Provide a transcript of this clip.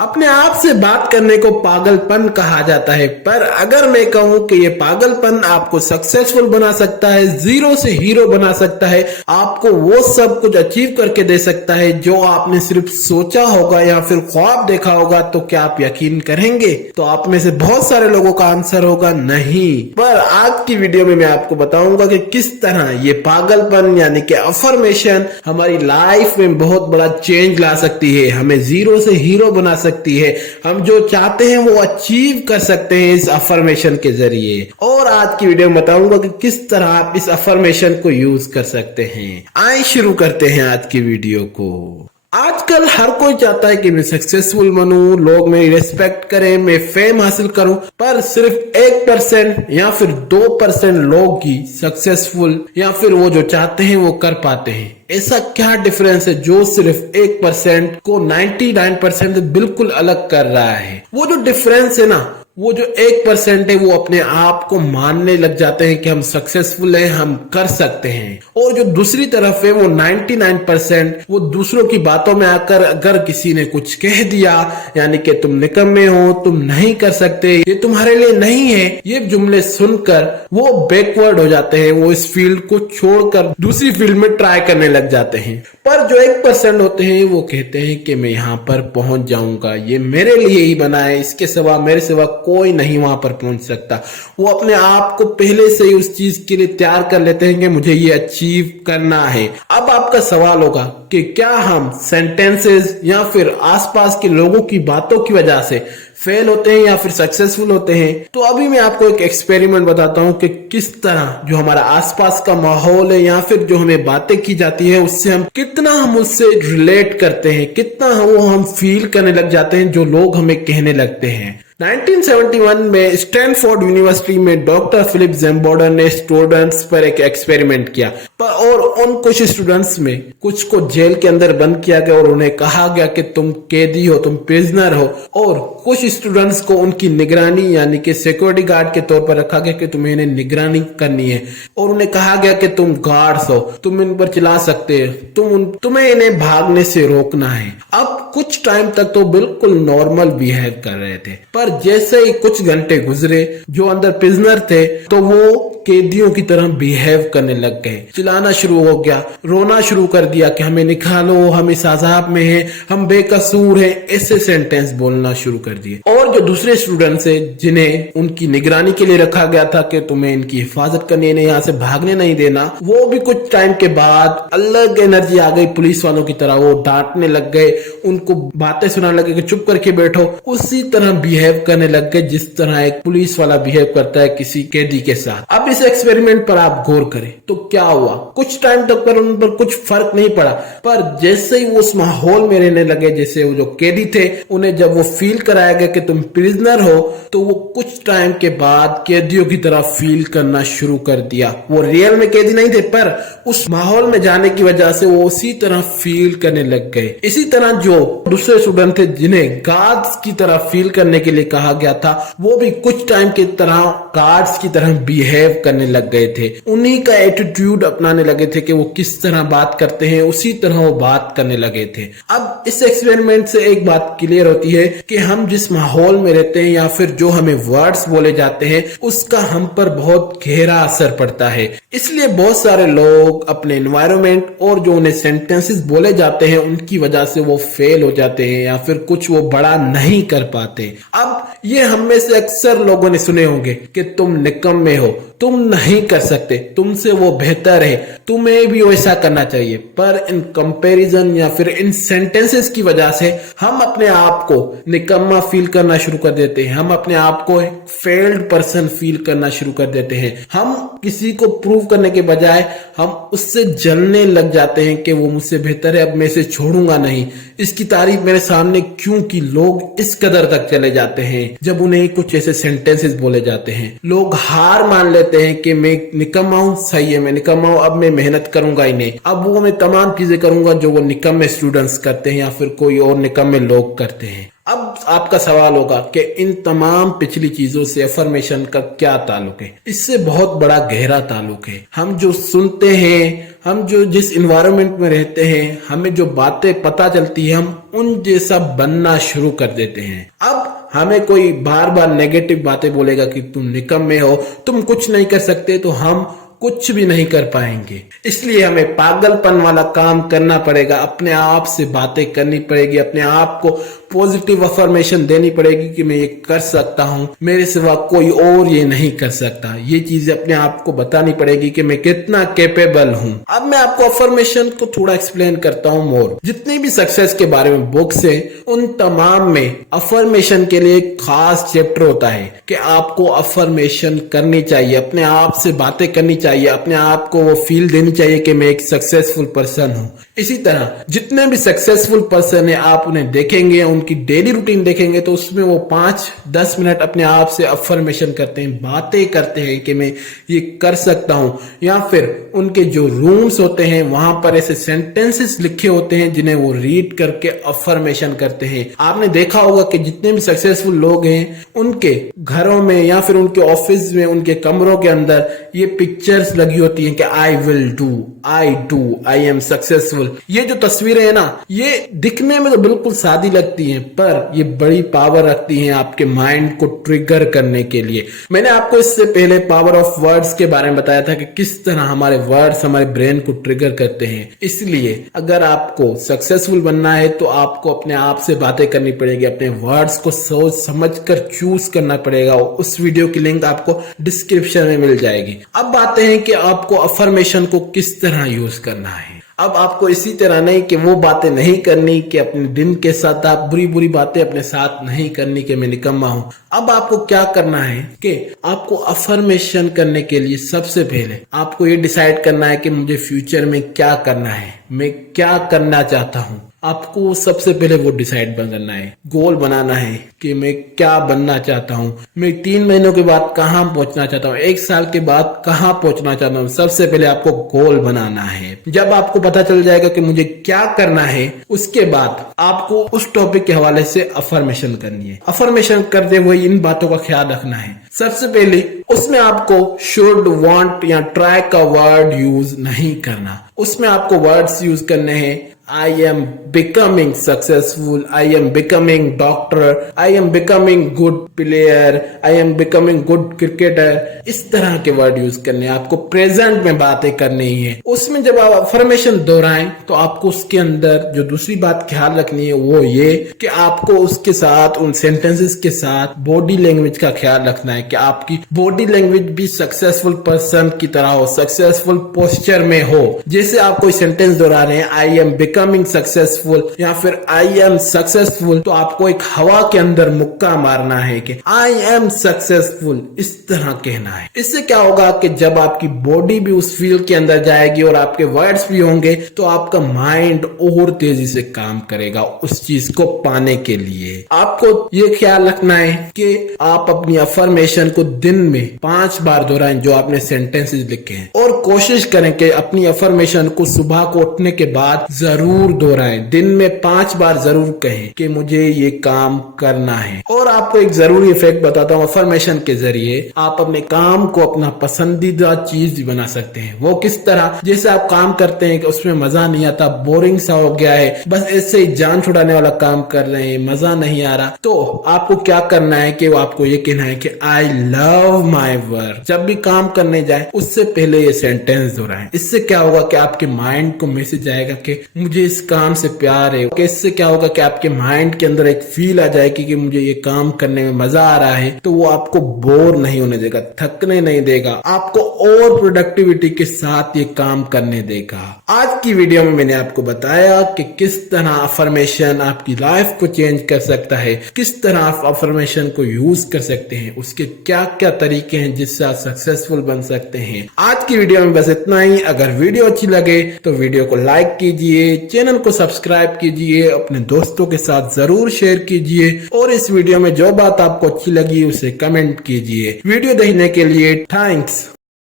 अपने आप से बात करने को पागलपन कहा जाता है, पर अगर मैं कहूं कि ये पागलपन आपको सक्सेसफुल बना सकता है, जीरो से हीरो बना सकता है, आपको वो सब कुछ अचीव करके दे सकता है जो आपने सिर्फ सोचा होगा या फिर ख्वाब देखा होगा, तो क्या आप यकीन करेंगे? तो आप में से बहुत सारे लोगों का आंसर होगा नहीं। पर आज की वीडियो में मैं आपको बताऊंगा कि किस तरह ये पागलपन यानी कि अफर्मेशन हमारी लाइफ में बहुत बड़ा चेंज ला सकती है, हमें जीरो से हीरो बना सकती है, हम जो चाहते हैं वो अचीव कर सकते हैं इस अफर्मेशन के जरिए। और आज की वीडियो में बताऊंगा कि किस तरह आप इस अफर्मेशन को यूज कर सकते हैं। आइए शुरू करते हैं आज की वीडियो को। आजकल हर कोई चाहता है कि मैं सक्सेसफुल बनूं, लोग मेरी रिस्पेक्ट करें, मैं फेम हासिल करूं, पर सिर्फ 1% या फिर 2% लोग ही सक्सेसफुल या फिर वो जो चाहते हैं वो कर पाते हैं। ऐसा क्या डिफरेंस है जो सिर्फ 1% को 99% बिल्कुल अलग कर रहा है? वो जो डिफरेंस है ना, वो जो 1% है वो अपने आप को मानने लग जाते हैं कि हम सक्सेसफुल हैं, हम कर सकते हैं। और जो दूसरी तरफ है वो 99% वो दूसरों की बातों में आकर अगर किसी ने कुछ कह दिया यानी कि तुम निकम्मे हो, तुम नहीं कर सकते, ये तुम्हारे लिए नहीं है, ये जुमले सुनकर वो बैकवर्ड हो जाते हैं, वो इस फील्ड को छोड़कर दूसरी फील्ड में ट्राई करने लग जाते हैं। पर जो 1% होते हैं वो कहते हैं कि मैं यहाँ पर पहुंच जाऊंगा, ये मेरे लिए ही बना है, इसके सिवा मेरे सिवा कोई नहीं वहां पर पहुंच सकता। वो अपने आप को पहले से ही उस चीज के लिए तैयार कर लेते हैं कि मुझे ये अचीव करना है। अब आपका सवाल होगा कि क्या हम सेंटेंसेस या फिर आसपास के लोगों की बातों की वजह से फेल होते हैं या फिर सक्सेसफुल होते हैं? तो अभी मैं आपको एक एक्सपेरिमेंट बताता हूं कि किस तरह जो हमारा आसपास का माहौल है या फिर जो हमें बातें की जाती है उससे हम उससे रिलेट करते हैं, कितना वो हम फील करने लग जाते हैं जो लोग हमें कहने लगते हैं। 1971 में स्टैनफोर्ड यूनिवर्सिटी में डॉक्टर फिलिप ज़ेम्बर्डर ने स्टूडेंट्स पर एक एक्सपेरिमेंट किया और उन कुछ स्टूडेंट्स में कुछ को जेल के अंदर बंद किया गया और उन्हें कहा गया कि तुम कैदी हो, तुम प्रिजनर हो, और कुछ स्टूडेंट्स को उनकी निगरानी यानी कि सिक्योरिटी गार्ड के तौर पर रखा गया कि तुम्हें इन्हें निगरानी करनी है, और उन्हें कहा गया कि तुम गार्ड्स हो, तुम इन पर चिल्ला सकते हो, तुम्हें इन्हें भागने से रोकना है। अब कुछ टाइम तक तो बिल्कुल नॉर्मल बिहेव कर रहे थे, पर जैसे ही कुछ घंटे गुजरे, जो अंदर प्रिजनर थे तो वो कैदियों की तरह बिहेव करने लग गए, चिल्लाना शुरू हो गया, रोना शुरू कर दिया कि हमें निकालो, हम इस अजाब में हैं, हम बेकसूर हैं, ऐसे सेंटेंस बोलना शुरू कर दिए। और जो दूसरे स्टूडेंट्स हैं जिन्हें उनकी निगरानी के लिए रखा गया था कि तुम्हें इनकी हिफाजत करनी है, यहाँ से भागने नहीं देना, वो भी कुछ टाइम के बाद अलग एनर्जी आ गई पुलिस वालों की तरह, वो डांटने लग गए, उनको बातें सुनाने लगे कि चुप करके बैठो, उसी तरह बिहेव करने लग गए जिस तरह एक पुलिस वाला बिहेव करता है किसी कैदी के साथ। अब इस एक्सपेरिमेंट पर आप गौर करें तो क्या हुआ? कुछ टाइम तक पर उन पर कुछ फर्क नहीं पड़ा, पर जैसे ही वो उस माहौल में रहने लगे, जैसे वो जो कैदी थे उन्हें जब वो फील कराया गया कि तुम प्रिजनर हो, तो वो कुछ टाइम के बाद कैदियों की तरह फील करना शुरू कर दिया। वो रियल में कैदी नहीं थे, पर उस माहौल में जाने की वजह से वो उसी तरह फील करने लग गए। इसी तरह जो दूसरे स्टूडेंट थे जिन्हें गार्ड्स की तरह फील करने के लिए कहा गया था, वो भी कुछ टाइम की तरह गार्ड्स की तरह बिहेव करने लग गए थे, उन्हीं का एटीट्यूड अपनाने लगे थे कि वो किस तरह बात करते हैं उसी तरह वो बात करने लगे थे। अब इस एक्सपेरिमेंट से एक बात क्लियर होती है कि हम जिस माहौल में रहते हैं या फिर जो हमें वर्ड्स बोले जाते हैं उसका हम पर बहुत गहरा असर पड़ता है। इसलिए बहुत सारे लोग अपने एनवायरनमेंट और जो उन्हें सेंटेंसेस बोले जाते हैं उनकी वजह से वो फेल हो जाते हैं या फिर कुछ वो बड़ा नहीं कर पाते। अब ये हम में से अक्सर लोगों ने सुने होंगे कि तुम निकम्मे हो, तुम नहीं कर सकते, तुमसे वो बेहतर है, तुम्हें भी वैसा करना चाहिए। पर इन कंपैरिजन या फिर इन सेंटेंसेस की वजह से हम अपने आप को निकम्मा फील करना शुरू कर देते हैं, हम अपने आप को फेल्ड पर्सन फील करना शुरू कर देते हैं। हम किसी को प्रूव करने के बजाय हम उससे जलने लग जाते हैं कि वो मुझसे बेहतर है, अब मैं इसे छोड़ूंगा नहीं, इसकी तारीफ मेरे सामने क्यों की लोग इस कदर तक चले जाते हैं। जब उन्हें कुछ ऐसे सेंटेंसेस बोले जाते हैं, लोग हार मान लेते हैं कि मैं निकम्मा हूं, सही है मैं निकम्मा हूं, अब मैं मेहनत करूंगा ही नहीं, अब वो मैं तमाम चीजें करूंगा जो वो निकम्मे स्टूडेंट्स करते हैं या फिर कोई और निकम्मे लोग करते हैं। अब आपका सवाल होगा कि इन तमाम पिछली चीजों से अफर्मेशन का क्या ताल्लुक है? इससे बहुत बड़ा गहरा ताल्लुक है। हम जो सुनते हैं, हम जो जिस इन्वायरमेंट में रहते हैं, हमें जो बातें पता चलती है, हम उन जैसा बनना शुरू कर देते हैं। अब हमें कोई बार बार नेगेटिव बातें बोलेगा कि तुम निकम्मे हो, तुम कुछ नहीं कर सकते, तो हम कुछ भी नहीं कर पाएंगे। इसलिए हमें पागलपन वाला काम करना पड़ेगा, अपने आप से बातें करनी पड़ेगी, अपने आप को पॉजिटिव अफर्मेशन देनी पड़ेगी कि मैं ये कर सकता हूँ, मेरे सिवा कोई और ये नहीं कर सकता। ये चीजें अपने आप को बतानी पड़ेगी कि मैं कितना कैपेबल हूँ। अब मैं आपको अफर्मेशन को थोड़ा एक्सप्लेन करता हूँ मोर। जितनी भी सक्सेस के बारे में बुक्स है, उन तमाम में अफर्मेशन के लिए एक खास चैप्टर होता है कि आपको अफर्मेशन करनी चाहिए, अपने आप से बातें करनी चाहिए, अपने आप को वो फील देनी चाहिए कि मैं एक सक्सेसफुल पर्सन हूँ। इसी तरह जितने भी सक्सेसफुल पर्सन है, आप उन्हें देखेंगे, उनकी डेली रूटीन देखेंगे, तो उसमें वो 5-10 मिनट अपने आप से अफर्मेशन करते हैं, बातें करते हैं कि मैं ये कर सकता हूँ। या फिर उनके जो रूम्स होते हैं, वहां पर ऐसे सेंटेंसेस लिखे होते हैं जिन्हें वो रीड करके अफर्मेशन करते हैं। आपने देखा होगा कि जितने भी सक्सेसफुल लोग हैं, उनके घरों में या फिर उनके ऑफिस में, उनके कमरों के अंदर ये पिक्चर्स लगी होती हैं कि I will do, I am successful. ये जो तस्वीरें हैं ना, ये दिखने में तो बिल्कुल सादी लगती हैं, पर ये बड़ी पावर रखती हैं आपके माइंड को ट्रिगर करने के लिए। मैंने आपको इससे पहले पावर ऑफ वर्ड्स के बारे में बताया था कि किस तरह हमारे वर्ड्स हमारे ब्रेन को ट्रिगर करते हैं। इसलिए अगर आपको सक्सेसफुल बनना है तो आपको अपने आप से बातें करनी पड़ेगी, अपने वर्ड्स को सोच समझ कर चूज करना पड़ेगा। उस वीडियो की लिंक आपको डिस्क्रिप्शन में मिल जाएगी। अब बातें हैं कि आपको अफर्मेशन को किस तरह यूज करना है। अब आपको इसी तरह नहीं कि वो बातें नहीं करनी कि अपने दिन के साथ आप बुरी बुरी बातें अपने साथ नहीं करनी कि मैं निकम्मा हूं। अब आपको क्या करना है कि आपको अफर्मेशन करने के लिए सबसे पहले आपको ये डिसाइड करना है कि मुझे फ्यूचर में क्या करना है, मैं क्या करना चाहता हूं। आपको सबसे पहले वो डिसाइड करना है, गोल बनाना है कि मैं क्या बनना चाहता हूँ, मैं 3 महीनों के बाद कहाँ पहुंचना चाहता हूँ, 1 साल के बाद कहाँ पहुंचना चाहता हूँ। सबसे पहले आपको गोल बनाना है। जब आपको पता चल जाएगा कि मुझे क्या करना है, उसके बाद आपको उस टॉपिक के हवाले से अफर्मेशन करनी है। अफर्मेशन करते हुए इन बातों का ख्याल रखना है। सबसे पहले उसमें आपको शुड, वांट या ट्राई का वर्ड यूज नहीं करना। उसमें आपको वर्ड्स यूज करने हैं I am becoming successful, I am becoming doctor, I am becoming good player, I am becoming good cricketer। इस तरह के वर्ड यूज करने हैं। आपको प्रेजेंट में बातें करनी है। उसमें जब आप अफर्मेशन दोहराएं तो आपको उसके अंदर जो दूसरी बात ख्याल रखनी है वो ये कि आपको उसके साथ, उन सेंटेंसेस के साथ बॉडी लैंग्वेज का ख्याल रखना है कि आपकी बॉडी लैंग्वेज भी सक्सेसफुल पर्सन की तरह हो, सक्सेसफुल पोस्चर में हो। जैसे आप कोई सेंटेंस दोहरा रहे हैं, आई एम बिकमिंग सक्सेसफुल या फिर आई एम सक्सेसफुल, तो आपको एक हवा के अंदर मुक्का मारना है कि आई एम सक्सेसफुल, इस तरह कहना है। इससे क्या होगा कि जब आपकी बॉडी भी उस फील्ड के अंदर जाएगी और आपके वर्ड्स भी होंगे, तो आपका माइंड और तेजी से काम करेगा उस चीज को पाने के लिए। आपको ये ख्याल रखना है कि आप अपनी अफर्मेशन को दिन में 5 बार दोहराएं जो आपने सेंटेंसेस लिखे हैं, और कोशिश करें कि अपनी अफर्मेशन को सुबह को उठने के बाद जरूर दोहराएं। दिन में 5 बार जरूर कहें कि मुझे ये काम करना है। और आपको एक जरूरी इफेक्ट बताता हूँ, अफर्मेशन के जरिए आप अपने काम को अपना पसंदीदा चीज बना सकते हैं। वो किस तरह? जैसे आप काम करते हैं कि उसमें मजा नहीं आता, बोरिंग सा हो गया है, बस ऐसे ही जान छुड़ाने वाला काम कर रहे हैं, मजा नहीं आ रहा, तो आपको क्या करना है कि आपको ये कहना है कि आई लव माई वर्क। जब भी काम करने जाए उससे पहले ये सेंटेंस दोहराएं। इससे क्या होगा कि आपके माइंड को मैसेज आएगा कि मुझे इस काम से प्यार है। इससे क्या होगा कि आपके माइंड के अंदर एक फील आ जाएगी कि मुझे ये काम करने में मजा आ रहा है, तो वो आपको बोर नहीं होने देगा, थकने नहीं देगा, आपको और प्रोडक्टिविटी के साथ ये काम करने देगा। आज की वीडियो में मैंने आपको बताया कि किस तरह अफर्मेशन आपकी लाइफ को चेंज कर सकता है, किस तरह आप अफर्मेशन को यूज कर सकते हैं, उसके क्या क्या तरीके हैं जिससे आप सक्सेसफुल बन सकते हैं। आज की वीडियो में बस इतना ही। अगर वीडियो अच्छी लगे तो वीडियो को लाइक कीजिए, चैनल को सब्सक्राइब कीजिए, अपने दोस्तों के साथ जरूर शेयर कीजिए और इस वीडियो में जो बात आपको अच्छी लगी उसे कमेंट कीजिए। वीडियो देखने के लिए थैंक्स।